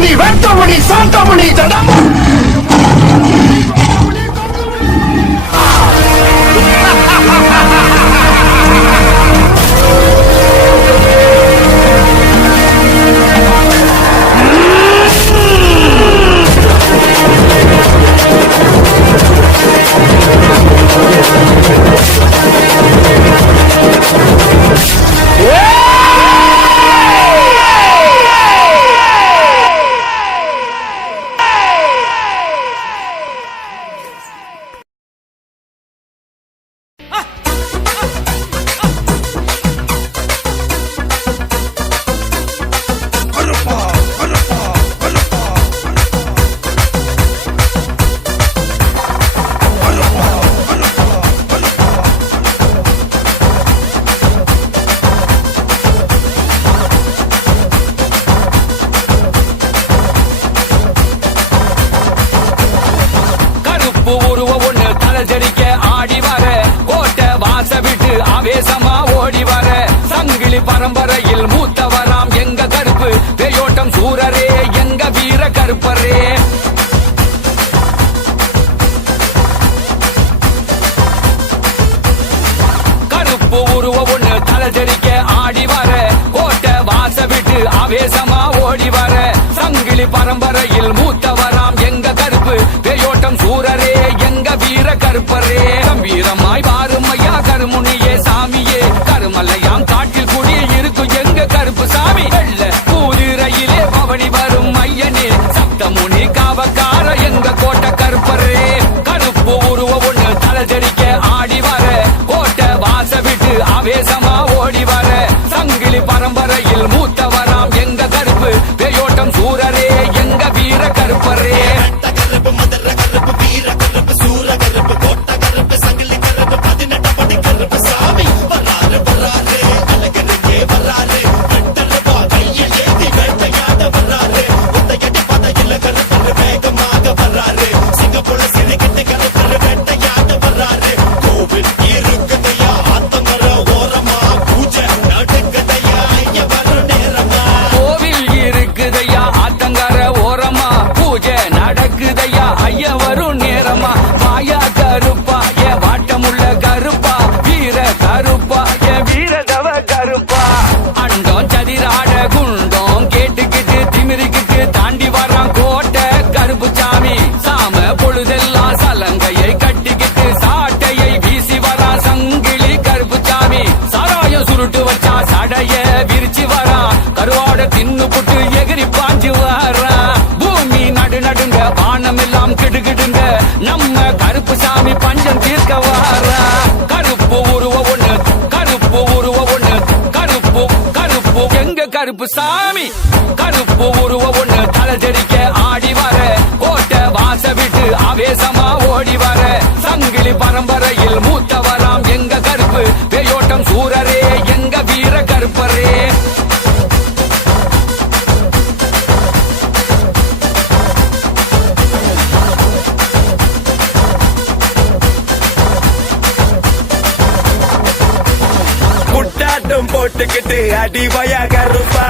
తమ్ముని వెంతముని సొంతముని జడము பரம்பரையில் மூத்தவராம். எங்க கருப்பு? தேயோட்டம் சூரரே எங்க வீர கருப்பரே. வீரமாய் வாருமையா கருமுனியே சாமியே. கருமலையாம் காட்டில் குடியே இருக்கும் எங்க கருப்பு சாமி. வெள்ள கூதிரையிலே பவனி வரும் ஐயனே. சத்தமுனி நம்ம கருப்பு சாமி பஞ்சம் தீர்க்க வாரா. கருப்பு உருவ ஒண்ணு கருப்பு உருவ ஒண்ணு. கருப்பு கருப்பு எங்க கருப்பு சாமி? கருப்பு உருவ ஒண்ணு தலை ஜெரிக்க ஆடி வர. கோட்டை வாச விட்டு ஆவேசமா ஓடி வர. சங்கிலி பரம்பரையில் மூ வட்டம் போட்டுக்கிட்டு அடிவயா கருப்பா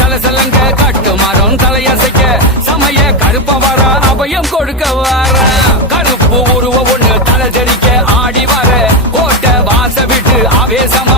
சலசலங்க கட்டு மரம் தலையசைக்க. சமய கருப்ப வர அபயம் கொடுக்க வர. கருப்பு உருவ ஒண்ணு தலை தெரிக்க ஆடி வர. கோட்டை வாச விட்டு ஆவேசம்